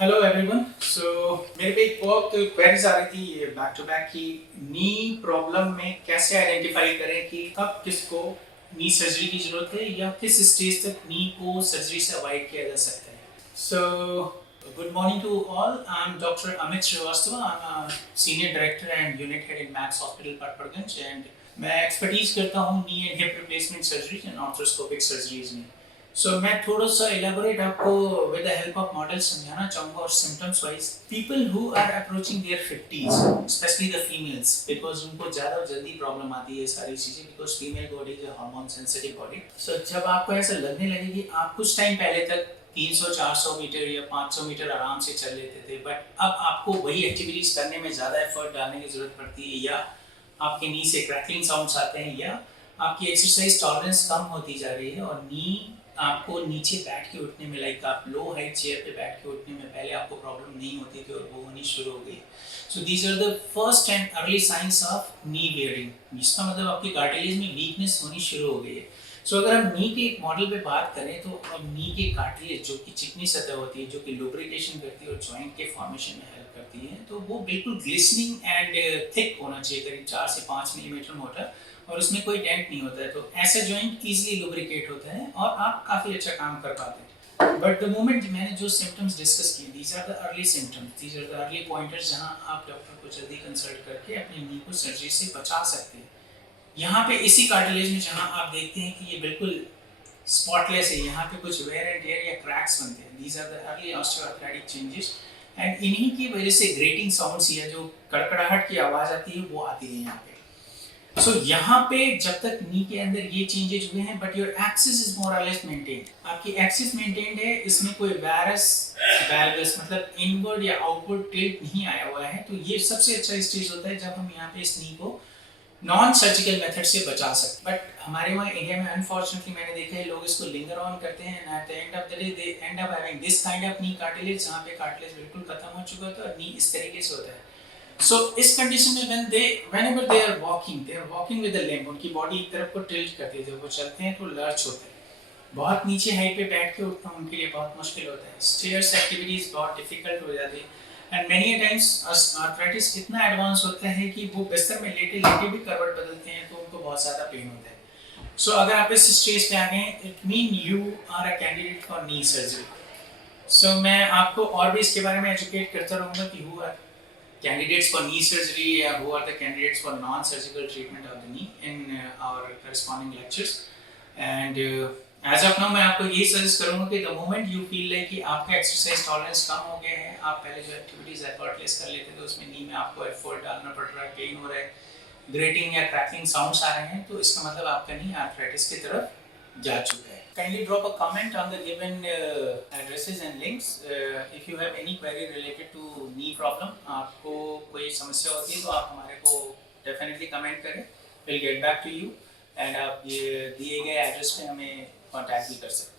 Hello everyone. मेरे पे एक बहुत क्वेरीज आ रही थी बैक टू बैक कि नी प्रॉब्लम में कैसे आइडेंटिफाई करें कि कब किसको नी सर्जरी की जरूरत है या किस स्टेज तक नी को सर्जरी से अवॉइड किया जा सकता है। Good morning to all. I am doctor Amit Srivastava. I am senior director and unit head in Max hospital Patparganj and मैं एक्सपर्टीज करता हूँ knee and hip replacement surgery and arthroscopic surgeries में। मैं थोड़ा सा एलाबोरेट आपको with the help of model समझाना चाहूँगा और symptoms wise people who are approaching their 50s specially the females because उनको ज़्यादा जल्दी प्रॉब्लम आती है सारी चीज़ें because female body is a hormone sensitive body. जब आपको ऐसा लगने लगे कि आप कुछ टाइम पहले तक 300-400 मीटर या 500 मीटर आराम से चल लेते थे बट अब आपको वही एक्टिविटीज करने में ज़्यादा एफर्ट डालने की ज़रूरत पड़ती है या आपके नी से क्रैकलिंग साउंड्स आते हैं या आपकी एक्सरसाइज टॉलरेंस कम होती जा रही है और नी आपको नीचे बैठ के उठने में लाइक आप लो हाइट चेयर पे बैठ के उठने में पहले आपको प्रॉब्लम नहीं होती थी और वो होनी शुरू हो गई। These are the first and early signs of knee wearing जिसका मतलब आपकी कार्टिलेज में वीकनेस होनी शुरू हो गई है। अगर हम नी के एक मॉडल पे बात करें तो अब नी के कार्टिलेज जो कि चिकनी सतह होती है जो कि लुब्रिकेशन करती है और जॉइंट के फॉर्मेशन में हेल्प करती है तो वो बिल्कुल ग्लिसनिंग एंड थिक होना चाहिए, करीब 4 से 5 मिलीमीटर मोटा और उसमें कोई डेंट नहीं होता है तो ऐसा जॉइंट इजीली लुब्रिकेट होता है और आप काफ़ी अच्छा काम कर पाते हैं। बट द मोमेंट मैंने जो सिम्टम्स डिस्कस किए these are the early symptoms, these are the early pointers जहां आप डॉक्टर को जल्दी कंसल्ट करके अपनी नी को सर्जरी से बचा सकते हैं। यहाँ पे इसी कार्टिलेज में जहाँ आप देखते हैं कि ये बिल्कुल स्पॉटलेस है, यहाँ पे कुछ वेयर एंड टेयर या क्रैक्स बनते हैं, these are the early osteoarthritic changes and इन्हीं की वजह से ग्रेटिंग साउंड्स या जो कड़कड़ाहट की आवाज़ आती है वो आती है यहाँ पे। यहाँ पे जब तक नी के अंदर ये चेंजेस हुए हैं but your axis is more और लेस मेंटेन्ड, आपकी एक्सिस मेंटेन्ड है, इसमें कोई वायरस वैल्गस मतलब इनवर्ड या आउटवर्ड टिल्ट नहीं आया हुआ है तो ये सबसे अच्छा स्टेज होता है जब हम यहाँ पे इस नी को नॉन सर्जिकल मेथड से बचा सकते। बट हमारे वहाँ इंडिया में अनफॉर्चुनेटली मैंने देखा है लोग इसको लिंगर ऑन करते हैं and at the end of the day they and up having this kind of knee cartilage जहाँ पे कार्टिलेज बिल्कुल खत्म हो चुका होता है और नी इस तरीके से होता है। इस कंडीशन में whenever they are walking with the limb, उनकी बॉडी एक तरफ को टिल्ट करती है, जब वो चलते हैं तो लर्च होते हैं। बहुत नीचे हाइट पे बैठ के उठना उनके लिए बहुत मुश्किल होता है, स्टेयर्स एक्टिविटीज बहुत डिफिकल्ट हो जाती है एंड मेनी टाइम्स आर्थराइटिस इतना एडवांस होता है कि वो बिस्तर में लेटे लेटे भी करवट बदलते हैं तो उनको बहुत ज़्यादा पेन होता है। अगर आप इस स्टेज पे आ गए it mean you are a candidate for knee surgery. मैं आपको और भी इसके बारे में एजुकेट करता रहूँगा कि who are candidates for knee surgery who are the candidates for non-surgical treatment of the knee in our corresponding lectures and as of now मैं आपको यही सजेस्ट करूँगा कि the moment you feel like कि आपका exercise tolerance कम हो गया है, आप पहले जो activities effortless कर लेते थे उसमें knee में आपको effort डालना पड़ रहा है, pain हो रहा है, grating या cracking sounds आ रहे हैं तो इसका मतलब आपका knee arthritis की तरफ जा चुका है। Kindly drop a comment on the given addresses and links if you have any query related to knee problem। आपको कोई समस्या होती है तो आप हमारे को definitely comment करें, we'll get back to you and आप ये दिए गए एड्रेस पे हमें contact भी कर सकते हैं।